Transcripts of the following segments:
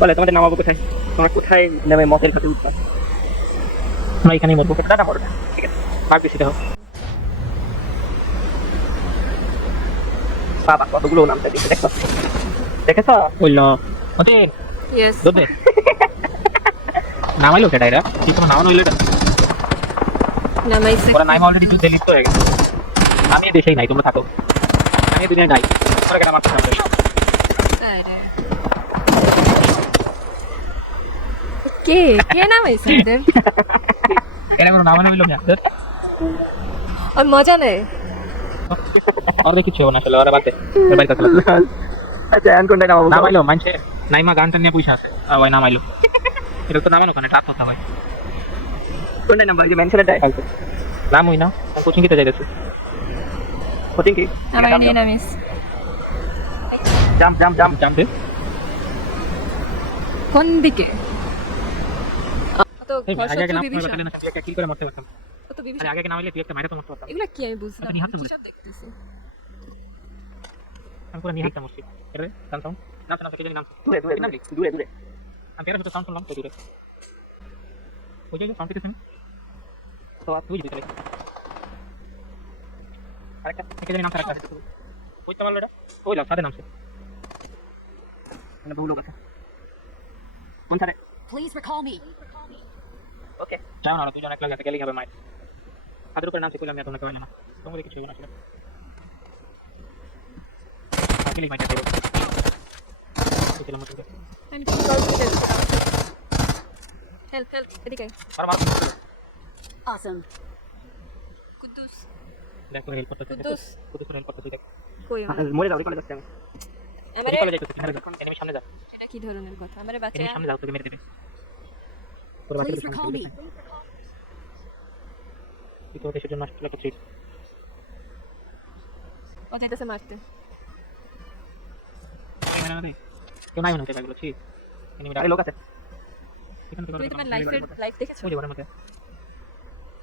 বলে তোমাদের নামাবো কোথায়? তোমরা কোথায় নেমে মতের কাছে উঠবা? আমরা এখানেই মরবো। দাদা বড় ঠিক আছে, ভাগ বেশি দাও। বাবা কতগুলো নামতে দিচ্ছে দেখো, দেখেছ? বললো ওদের ইয়েস দুধে নামাইলো কেটা এরা? কি কোনো নামানো হইলো এটা? নামাইছে ওরা নাইমা অলরেডি যুদ্ধে লিপ্ত হয়ে গেছে। আমি দেশেই নাই, তোমরা থাকো। আমি দুনিয়ায় নাই, তোমরা কেন মারছো আমাদের? আরে কে কে নামাইছে ওদের? এরা কোনো নামানো হইলো না। আর মজা নেই। ওরা কিছু হবে না আসলে, ওরা বাদ দে। এর বাইরে কথা বলো। আচ্ছা এখন কোনটা নামাবো? নামাইলো মানছে নাইমা গানটা নিয়ে পয়সা আছে, আর ওই নামাইলো। এটা তো নামানো কেন, রাত কথা হয়। কোনটা নাম্বার যে মেনশনের টাই আছে? নাম হই না, কোচিং কিতে যাইতেছে। কোচিং কি? আমার নিয়ে নামিস জাম্প জাম্প জাম্প জাম্প দে। কোন দিকে? তো এই আগে ঘর নাম বিবিশা বলে না, একটা কিল করে মরতে পারতাম। তো বিবিশা আরে আগে নামাইলে তুই একটা মাইরা তো মরতে পারতাম। এগুলা কি আমি বুঝলাম আপনি হাতে কি বলে। সব দেখতেছি। আমি পুরো নিয়ে হাইতাম মুশকিল। এরে কাম সাউন্ড নাম শোনা থেকে নাম দূরে দূরে নাম দূরে দূরে। আমি এর ভিতর সাউন্ড শুনলাম তো দূরে। ওই যে সাউন্ড দিতেছেন তো আর তুই দিতে আরেকটা থেকে জানি নাম খারাপ আছে। কইতে পারলো এটা? ওই লাভ সাথে নামছে। মানে বহু লোক আছে। কোন সারে? Please recall me. ওকে যাও না, দুজন একলা গেছে গেলেই হবে মাইর। হাতের উপরে নামছে, কইলাম আমি তোমাকে কইলাম না। তোমাকে কিছু হবে না আসলে। আগেই মাইরটা দেব। কইলাম মতো। আমি কি করব? হেল্প হেল্প এদিকে মার মার। Awesome. কুদ্দুস দেখো হেল্প করতে কুদ্দুস কুদ্দুস হেল্প করতে দেখ। কই মরে যাও, রিকলে যাচ্ছি আমি। আমারে রিকলে যাইতেছি, এনিমি সামনে যা। এটা কি ধরনের কথা? আমারে বাঁচা এনিমি সামনে যাও, তোকে মেরে দেবে। তোর বাচ্চা Please recall me. তুই তো দেশের জন্য আসলে করছিস। ও যাইতেছে মারতে। মানে না রে, কেউ নাই মনে হচ্ছে এগুলো ছি। এনিমি আরে লোক আছে এখানে। তুমি তোমার লাইফ দেখেছো? ওই যে বারের মধ্যে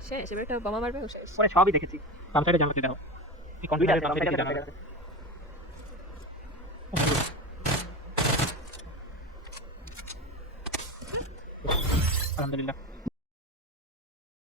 শেষ এবার একটা বোমা মারবে ও শেষ। পরে সবই দেখেছি। বাম সাইডে জানাতে দাও, এই কনফিডেন্স বাম সাইডে জানাতে। আলহামদুলিল্লাহ।